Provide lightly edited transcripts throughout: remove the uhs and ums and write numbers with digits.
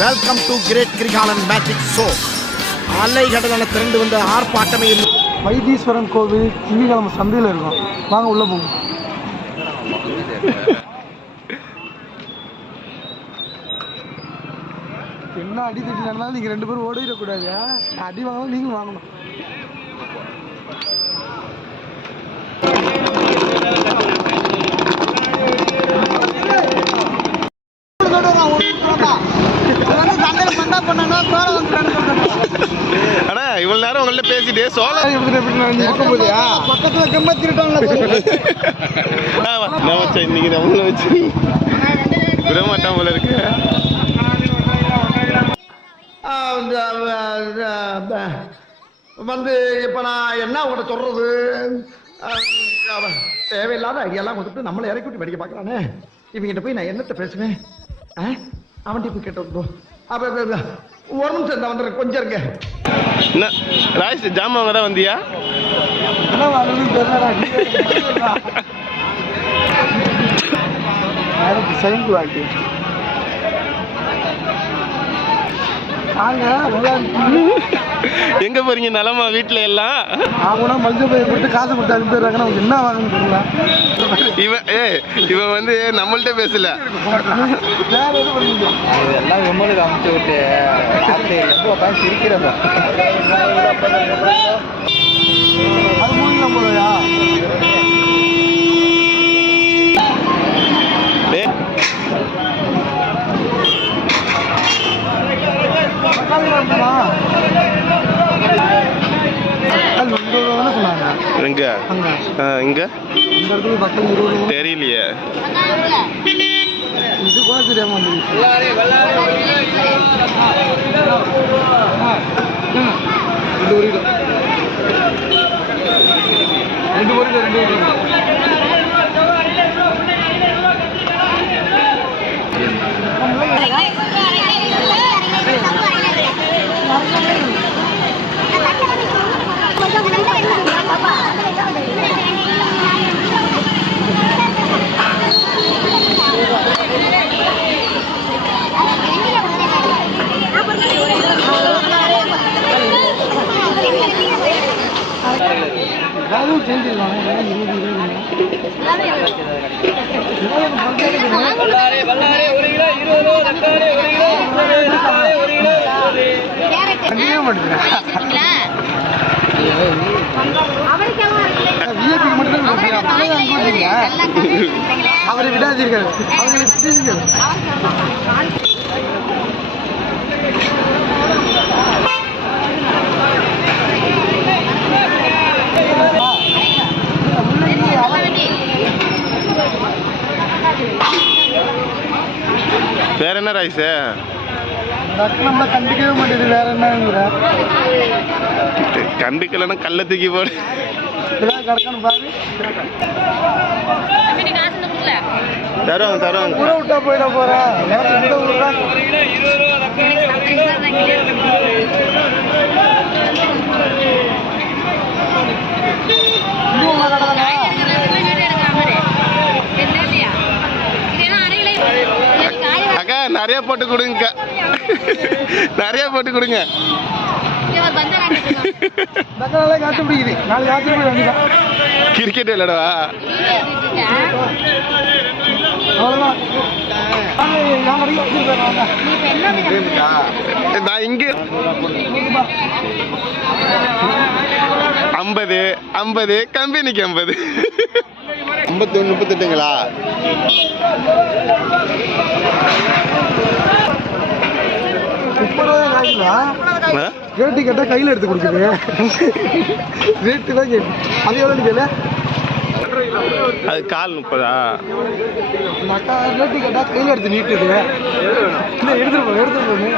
Welcome to great Kirikalan magic show. அலைகடலான திரண்டு வந்த ஆர்ப்பாட்டமே. வைத்தீஸ்வரன் கோவில் திங்கக்கிழமை சந்தையில் இருக்கும். வாங்க உள்ள போகும். என்ன அடி திட்டினாலும் நீங்கள் 2 பேரும் ஓடிடக்கூடாது. அடி வாங்கணும், நீங்களும் வாங்கணும். அண்ணா இவ்வளவு நேரம் உங்கள்ட்ட பேசிட்டு பக்கத்துல இன்னைக்கு நம்மள வச்சு விடமாட்டான் போல இருக்கு. வந்து இப்ப நான் என்ன உங்கள்கிட்ட சொல்றது, தேவையில்லாத ஐடியாலாம் கொடுத்துட்டு நம்மளை இறக்கி விட்டு படிக்க பார்க்கறானே. இவங்கிட்ட போய் நான் என்னத்தை பேசுவேன்? அவன்கிட்ட போய் கேட்டு ஒரு நிமிஷம் இந்த வந்துடுறேன், கொஞ்சம் இருங்க. என்ன ராய்ஸ் ஜாம் வாங்க தான் வந்தியா? எங்க போறீங்க? நலமா வீட்டுல எல்லாம்? அவனா மஞ்சள் பைய கொடுத்து காசு கொடுத்து அனுப்பிடுறாங்கன்னா அவங்க என்ன வாங்கன்னு தெரியல. இவன் வந்து நம்மள்ட்ட பேசல, வேற எதுவும் பண்ணீங்க எல்லாம் விமலுக்கு அமுச்சு விட்டு சிரிக்கிறப்ப அது மூலியம் போலையா? தெரியலையே. இது கூட தெரியாம அவரை விடாதீர்கள். வேற என்ன ராய்ஸ்? நம்ம கண்டிக்கவே மாட்டேது. வேற என்னங்கிற கண்டிக்கலன்னா கல்ல தூக்கி போடு. கிடக்கணும் பாரு. தருவாங்க. ஊரை விட்டா போயிட போறேன். அக்கா நிறைய போட்டு கொடுங்க, நிறைய போட்டு கொடுங்க. கிரிக்கெட் விளையாடவா? நான் இங்க 50 கம்பெனிக்கு 50. 51 38ங்களா? ரேட்டு கேட்டா கையில் எடுத்து கொடுக்குது. ரேட்டு தான் கேட்டு அது எவ்வளோ கேளு? அது கால் 30. ரேட்டு கேட்டா கையில் எடுத்து நீட்டுது. இல்லை எடுத்துட்டு போங்க.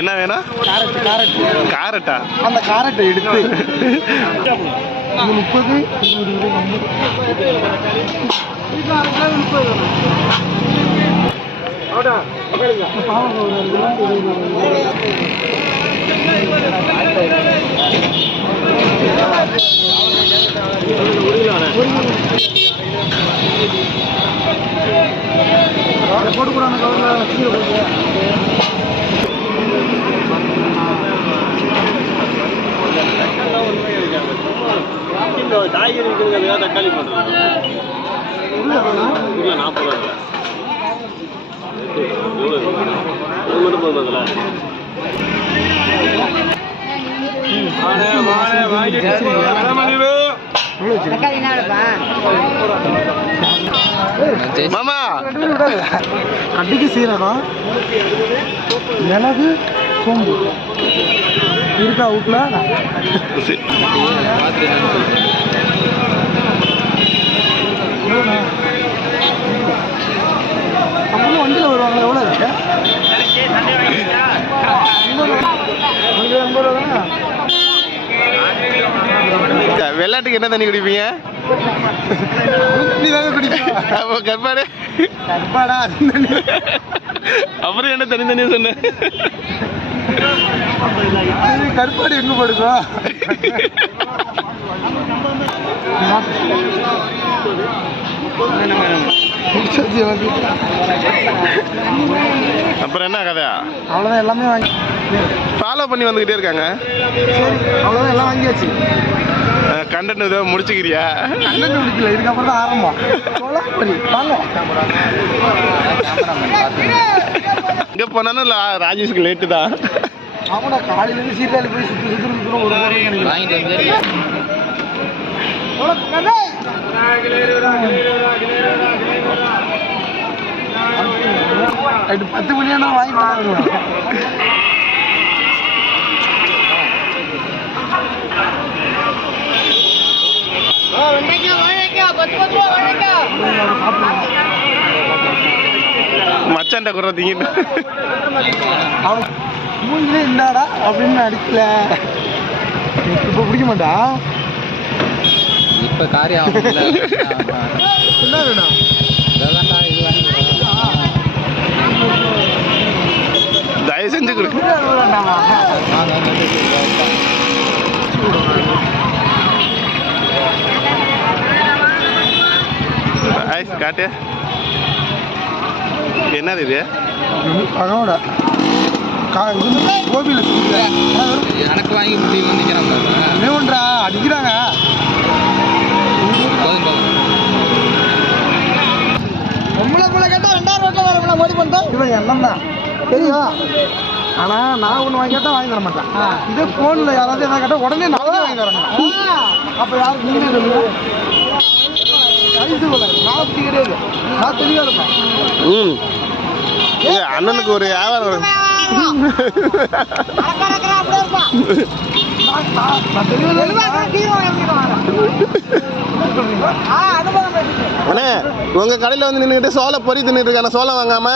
என்ன வேணும்? காரட்டா? அந்த காரட்டை எடுத்து 30 20 போட்டு கூட அந்த கவர்ல கீழே போகுது. காய்கறி இருக்கிறது தக்காளி போடுறாங்க இல்லை 40 ரூபா மட்டும் போதும் மாமா கட்டிக்கு சீரகம் மிளகு சோம்பு இருக்கா வீட்டுல அப்புறம் வண்டியில் வருவாங்க எவ்வளோ இருக்கு 80 ரூபா தானே. வெள்ளாட்டுக்கு என்ன தண்ணி குடிப்பீங்க? நீ தாங்க குடிப்பா அப்போ கற்பாடு கற்பாடா அப்புறம் என்ன தனி தனியா சொன்னேன்? கற்பாடு எங்க படுக்கும்? அப்புறம் என்ன கதை? அவ்வளோதான் எல்லாமே வாங்கி ஃபாலோ பண்ணி வந்துக்கிட்டே இருக்காங்க. சரி அவ்வளோதான் எல்லாம் வாங்கியாச்சு. கண்டென்ட் ஏதோ முடிச்சுக்கிறியா? கண்டென்ட் முடிக்கல, இதுக்கப்புறம் தான் ஆரம்பம். சரி வாங்க. இங்கே போனாலும் ராஜேஷ்க்கு லேட்டு தான். ஆமாடா காலையிலேருந்து சீட்டாளி போய் சுற்றி ஒரு வாங்கிட்டு வந்து 10 மணியானா வாங்கிட்டு மச்சான்ட குறை திங்கிட்டு அவன் மூஞ்சிலே இருந்தாடா அப்படின்னு அடிக்கல. இப்போ பிடிக்க மாட்டா. இப்ப காரியம் என்ன வேணும்? தயவு செஞ்சு கொடு. காட்டு என்னது இது? பகவோட கோபியில் எனக்கு வாங்கி முடியும் நினைக்கிறேன். ஒன்றா அடிக்கிறாங்க. இவன் எண்ணம் தான் தெரியும். ஆனா நான் ஒண்ணு வாங்கி கேட்டா வாங்கி தர மாட்டேன். இதே போன்ல யாராவது என்ன கேட்டா உடனே நான் வாங்கி தரேன். அப்ப யாருக்கு நீங்க நான் அப்படி கிடையாது. நான் தெளிவா இருப்பேன். அண்ணனுக்கு ஒரு வியாபாரம் அண்ணே உங்க கடையில வந்து நின்றுட்டு சோள பொறி தின்னுட்டு இருக்கான சோளம் வாங்காம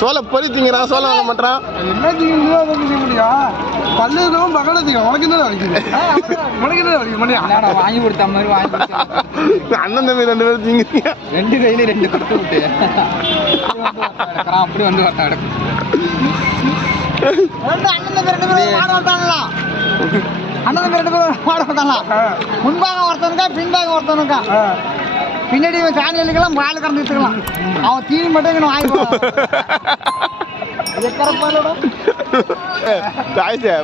சோள பொறி திங்கிறான் சோளம் வாங்க மாட்டான். என்ன திங்க முடியும்? பல்லுக்கும் பகல திங்க உனக்கு என்ன வலிக்குது? உனக்கு என்ன வலிக்குது? மணியா வாங்கி கொடுத்த மாதிரி வாங்கி அண்ணன் தம்பி 2 பேரும் திங்கிறீங்க. 2 கையில 2 கொடுத்து விட்டு அப்படி வந்து வரட்டா கிடக்கும். அண்ணன் 2 பேரும் மாட மாட்டாங்களா? முன்பாக ஒருத்தனுக்கா பின்பாக ஒருத்தனுக்கா? பின்னாடி சாணியலுக்கெல்லாம் பால் கறந்துக்கலாம். அவன் தீனி மட்டும் இங்கே வாங்கி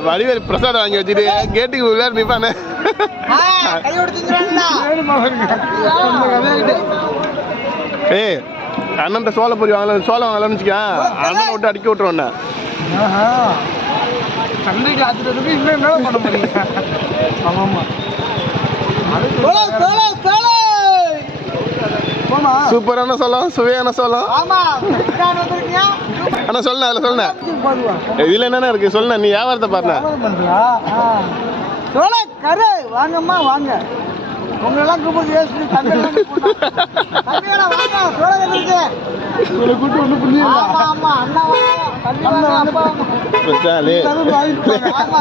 வடிவேல் பிரசாதம் வாங்கி வச்சுட்டு கேட்டுக்கு உள்ளார நிப்பானே. ஏய் அண்ணன் சோள பொரி வாங்கலாம் சோளம் வாங்கலாம்னு வச்சுக்கா அண்ணன் விட்டு அடிக்க விட்டுருவோண்ணா. சண்டைக்கு ஆச்சுறதுக்கு இன்னும் என்ன பண்ண முடியும்? ஆமாம்மா சூப்பரான சோளம் சுவையான சோளம். அண்ணா சொல்லுண்ணா அதில் சொல்லுண்ணா இதில் என்னென்ன இருக்கு சொல்லுண்ணா நீ வியாபாரத்தை பாருண்ணா. வாங்கம்மா வாங்க உங்களெல்லாம் கூப்பிட்டு யோசிச்சு கூட்டு ஒன்றும் புரியுது.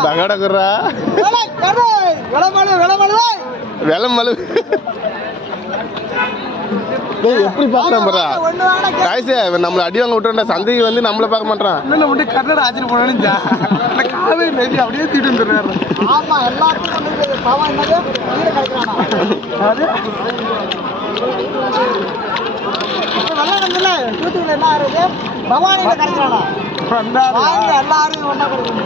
தகடக்குறா விளமலு எப்படி பாக்குறான் பாரா காய்ச்ச நம்மள அடி வாங்க விட்டுறா சந்தைக்கு வந்து நம்மள பார்க்க மாட்டான். மட்டும் கர்நாடக ஆச்சரிய போனேன்னு காவேரி நதி அப்படியே தீட்டு வந்துடுறாரு. ஆமா எல்லாருக்கும் வெள்ளம் தூத்துக்குள்ள என்ன ஆறுது பவானியில கிடைக்கிறானா எல்லாரும் ஒன்னா கிடைக்கும்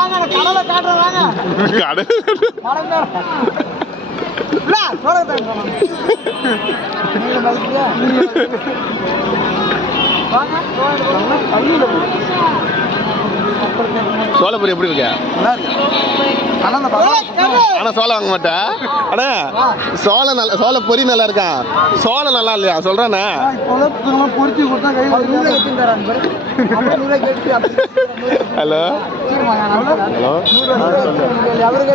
வாங்க கடலை காட்டுறேன் வாங்க சோளப்பொரி எப்படி இருக்க? ஆனா சோளம் வாங்க மாட்டேன். அண்ணா சோள பொரி நல்லா இருக்கான், சோளம் நல்லா இல்லையா சொல்றானே. பொறிச்சு கொடுத்தா கையில் ஹலோ ஹலோ அவருக்கு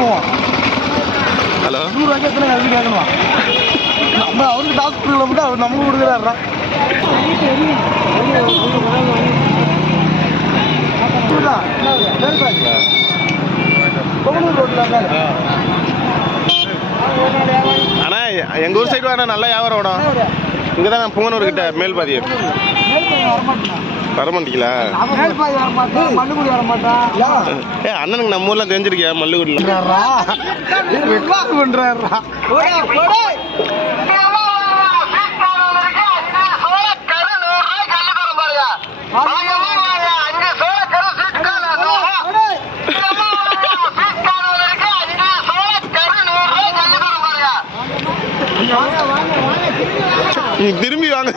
போவோம். ஹலோ 100 ரூபாய்க்கு எத்தனை கல்வி கேட்கணும்? நம்ம அவருக்கு டாக்டர் மட்டும் அவர் நம்ம கொடுக்குறாருனா அண்ணா எங்க ஊர் சைடு வேணா நல்லா வியாபாரம் ஓடும். இங்கதான் புங்கனூர் கிட்ட மேல் பாதி வர மாட்டீங்களா? ஏ அண்ணனுக்கு நம்ம ஊர்லாம் தெரிஞ்சிருக்கியா மல்லுகுடியில்? திரும்பி வாங்க.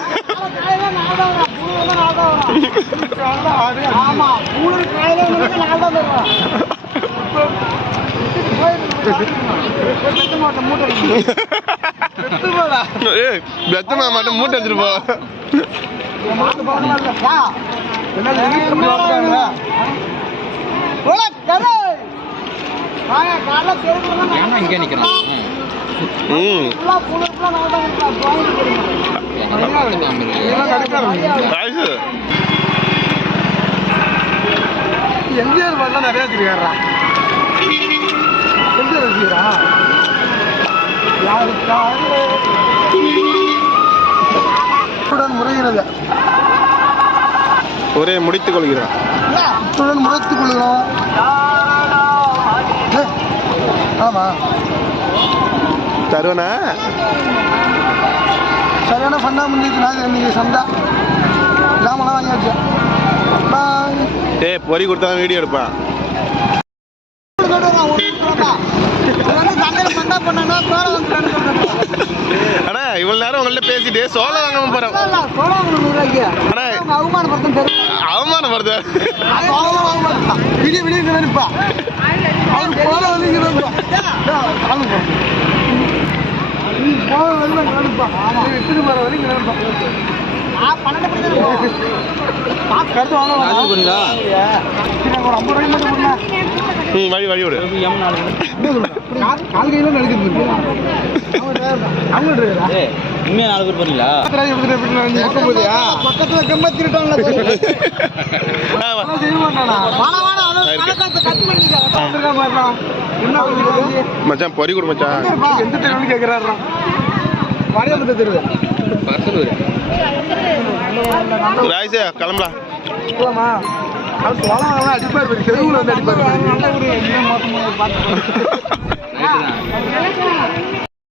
பெத்தமா மட்டும் மூட்டை எடுத்துட்டு போ. இங்கே நிக்கிறோம். எம்ஜிஆர் பாட்டுலாம் நிறைய வச்சிருக்காரா? எம்ஜிஆர் வச்சுக்கிறா முறைகிறது ஒரே முடித்துக் கொள்கிறோம். முடித்துக் கொள்கிறோம். ஆமா தருவனா சரியான ஃபண்டா முடிஞ்சிச்சு. நான் இன்னைக்கு சண்டா இல்லாமலாம் வாங்கியாச்சு. டேய் பொரி கொடுத்தா வீடியோ எடுப்பேன். அண்ணா இவ்வளவு நேரம் உங்கள்ட்ட பேசிட்டு சோளம் வாங்காம போறேன். அவமானப்படுத்த விடிய விடிய நினைப்பா அவரு போல வந்து வழி வழி விடு. உண்மையா 4 பேர் போறீங்களா? பக்கத்துல கம்பத்திட்டாங்க. மச்சான் பொரி கொடு மச்சான். எந்த தெருவுன்னு கேட்கிறாரு. மரியாதை தெருவு ராய்ஸே கிளம்பலாம். அடிப்பாரு தெருவுல வந்து அடிப்பாரு.